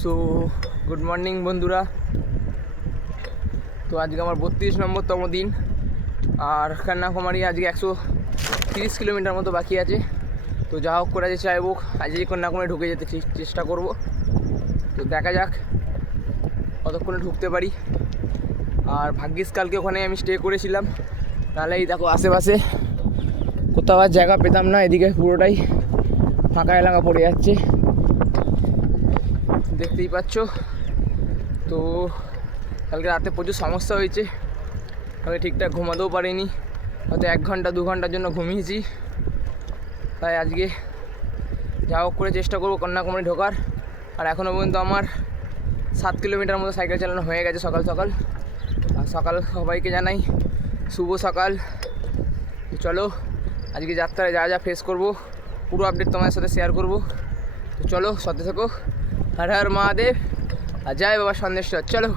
So good morning বন্ধুরা। তো আজকে আমার 32 নম্বরতম দিন, আর কন্যাকুমারী আজকে 130 কিলোমিটার মতো বাকি আছে। তো যা হোক করে যে চাইবো আজকে কন্যাকুমারী ঢুকে যেতে চেষ্টা করব। তো দেখা যাক কতক্ষণে ঢুকতে পারি। আর ভাগ্যিস কালকে ওখানে আমি স্টে করেছিলাম, নাহলে এই দেখো আশেপাশে কোথাও আর জায়গা পেতাম না, এদিকে পুরোটাই ফাঁকা এলাকা পড়ে যাচ্ছে, দেখতেই পাচ্ছ। তো কালকে রাতে প্রচুর সমস্যা হয়েছে, কালকে ঠিকঠাক ঘুমাতেও পারিনি, হয়তো 1 ঘন্টা 2 ঘন্টার জন্য ঘুমিয়েছি। তাই আজকে যা হোক করে চেষ্টা করবো কন্যাকুমারী ঢোকার। আর এখনও পর্যন্ত আমার 7 কিলোমিটার মতো সাইকেল চালানো হয়ে গেছে সকাল সকাল। আর সকাল সবাইকে জানাই শুভ সকাল। চলো আজকে যাত্রায় যা যা ফেস করবো পুরো আপডেট তোমাদের সাথে শেয়ার করবো। তো চলো সাথে থাকো। হর হর মহাদেব আর জয় বাবা সন্দেশ্বর। চলো।